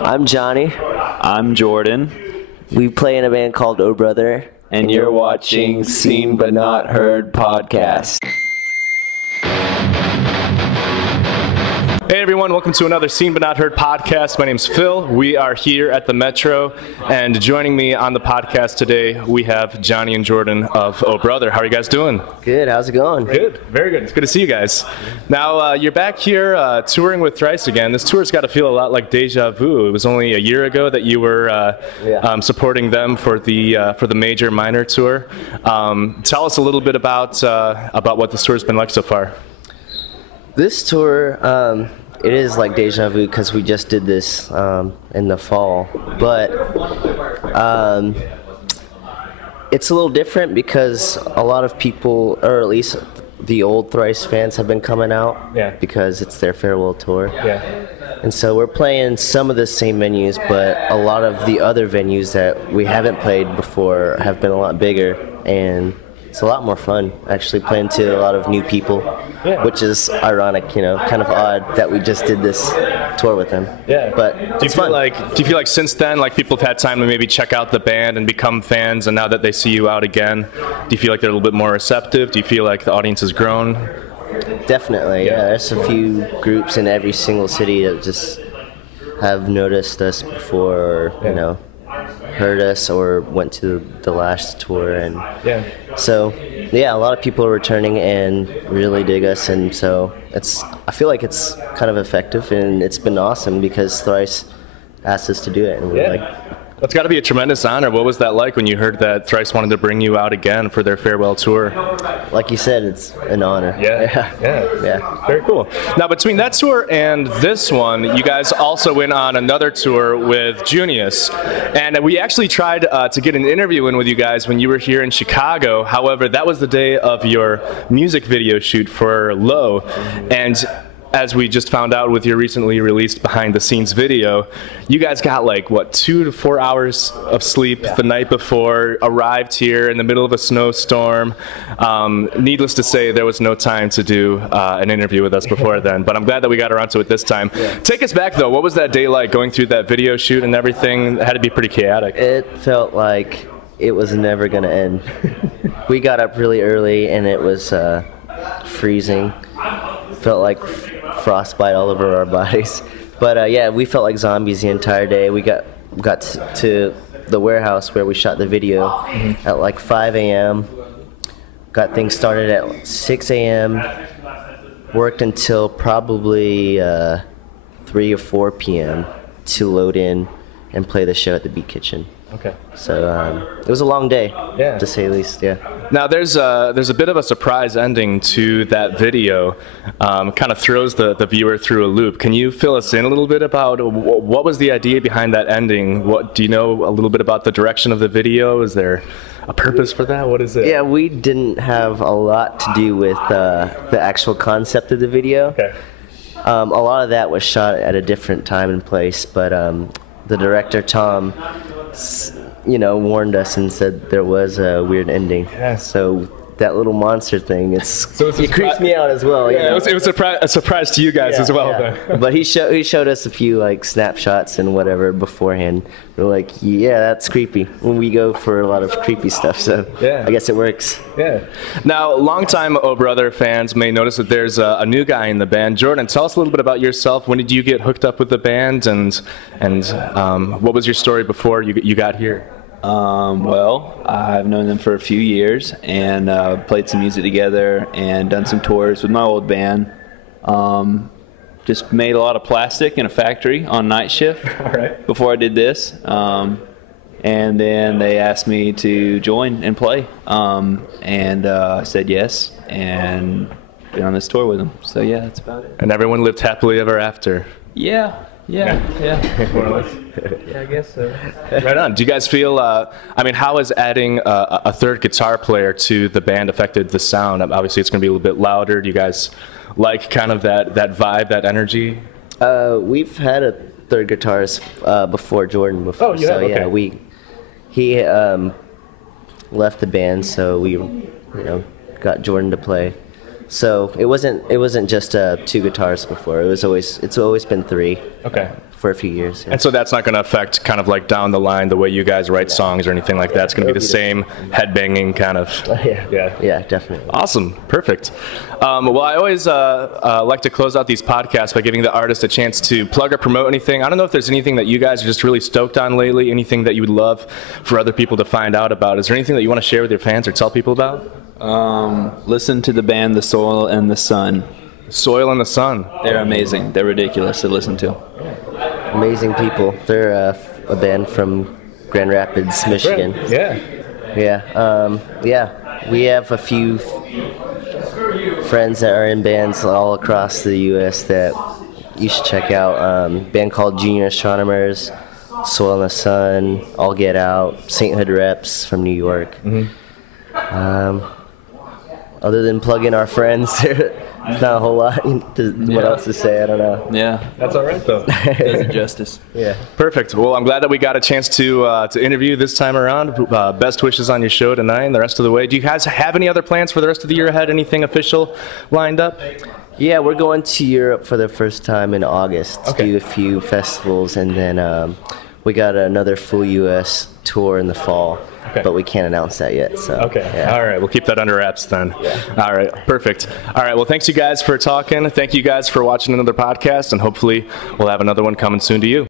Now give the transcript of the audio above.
I'm Johnny. I'm Jordan. We play in a band called Oh Brother. And you're watching Seen But Not Heard podcast. Hey everyone, welcome to another Seen But Not Heard podcast. My name's Phil. We are here at the Metro, and joining me on the podcast today, we have Johnny and Jordan of Oh Brother. How are you guys doing? Good, how's it going? Good, very good. It's good to see you guys. Now, you're back here touring with Thrice again. This tour's got to feel a lot like deja vu. It was only a year ago that you were supporting them for the major minor tour. Tell us a little bit about what this tour's been like so far. This tour, it is like deja vu because we just did this in the fall, but it's a little different because a lot of people, or at least the old Thrice fans, have been coming out because it's their farewell tour. And so we're playing some of the same venues, but a lot of the other venues that we haven't played before have been a lot bigger, and it's a lot more fun actually playing to a lot of new people, which is ironic, you know, kind of odd that we just did this tour with them. But do you feel like since then, like, people have had time to maybe check out the band and become fans, and now that they see you out again, do you feel like they're a little bit more receptive? Do you feel like the audience has grown? Definitely, yeah. There's a few groups in every single city that just have noticed us before, or, you know, heard us or went to the last tour, and so a lot of people are returning and really dig us, and so I feel like it's kind of effective, and it's been awesome because Thrice asked us to do it, and we're like, that's got to be a tremendous honor. What was that like when you heard that Thrice wanted to bring you out again for their farewell tour? Like you said, it's an honor. Yeah. Very cool. Now, between that tour and this one, you guys also went on another tour with Junius. And we actually tried to get an interview in with you guys when you were here in Chicago. However, that was the day of your music video shoot for Low. And as we just found out with your recently released behind-the-scenes video, you guys got like, what, 2 to 4 hours of sleep the night before, arrived here in the middle of a snowstorm. Needless to say, there was no time to do an interview with us before then, but I'm glad that we got around to it this time. Take us back, though. What was that day like, going through that video shoot and everything? It had to be pretty chaotic. It felt like it was never going to end. We got up really early, and it was freezing. Felt like frostbite all over our bodies, but we felt like zombies the entire day. We got to the warehouse where we shot the video at like 5 a.m. Got things started at 6 a.m. Worked until probably 3 or 4 p.m. to load in and play the show at the Beat Kitchen. Okay. So it was a long day, to say the least. Now there's a bit of a surprise ending to that video. Kind of throws the viewer through a loop. Can you fill us in a little bit about what was the idea behind that ending? What do you know a little bit about the direction of the video? Is there a purpose for that? What is it? Yeah, we didn't have a lot to do with the actual concept of the video. Okay. A lot of that was shot at a different time and place, but the director Tom, warned us and said there was a weird ending. So that little monster thing, it creeps me out as well. Yeah, it was a surprise to you guys as well. But he showed us a few like snapshots and whatever beforehand. We're like, that's creepy. When we go for a lot of creepy stuff, so I guess it works. Now, longtime Oh Brother fans may notice that there's a new guy in the band. Jordan, tell us a little bit about yourself. When did you get hooked up with the band, and what was your story before you got here? Well, I've known them for a few years and played some music together and done some tours with my old band. Just made a lot of plastic in a factory on night shift before I did this. And then they asked me to join and play. And I said yes, and been on this tour with them. So yeah, that's about it. And everyone lived happily ever after. Yeah. More or less. Yeah, I guess so. Right on. Do you guys feel, how has adding a third guitar player to the band affected the sound? Obviously, it's going to be a little bit louder. Do you guys like kind of that vibe, that energy? We've had a third guitarist before Jordan. Oh, you have? Okay. He left the band, so we, got Jordan to play. So it wasn't just 2 guitars before. It's always been 3. Okay. for a few years. Yeah. And so that's not going to affect kind of like down the line the way you guys write songs or anything like that. It's going to be the same headbanging kind of. Yeah, definitely. Awesome. Perfect. Well, I always like to close out these podcasts by giving the artist a chance to plug or promote anything. I don't know if there's anything that you guys are just really stoked on lately, anything that you would love for other people to find out about. Is there anything that you want to share with your fans or tell people about? Listen to the band The Soil and the Sun. Soil and the Sun. They're amazing. They're ridiculous to listen to. Amazing people. They're a band from Grand Rapids, Michigan. Yeah. We have a few friends that are in bands all across the U.S. that you should check out. Band called Junior Astronomers, Soil and the Sun, All Get Out, Sainthood Reps from New York. Other than plugging our friends, there's not a whole lot. What else to say? I don't know. Yeah, That's all right, though. does it justice. Yeah. Perfect. Well, I'm glad that we got a chance to interview this time around. Best wishes on your show tonight and the rest of the way. Do you guys have any other plans for the rest of the year ahead? Anything official lined up? Yeah, we're going to Europe for the first time in August to do a few festivals, and then we got another full U.S. tour in the fall. But we can't announce that yet. So. Yeah. All right. We'll keep that under wraps then. All right. Perfect. All right. Well, thanks you guys for talking. Thank you guys for watching another podcast, and hopefully we'll have another one coming soon to you.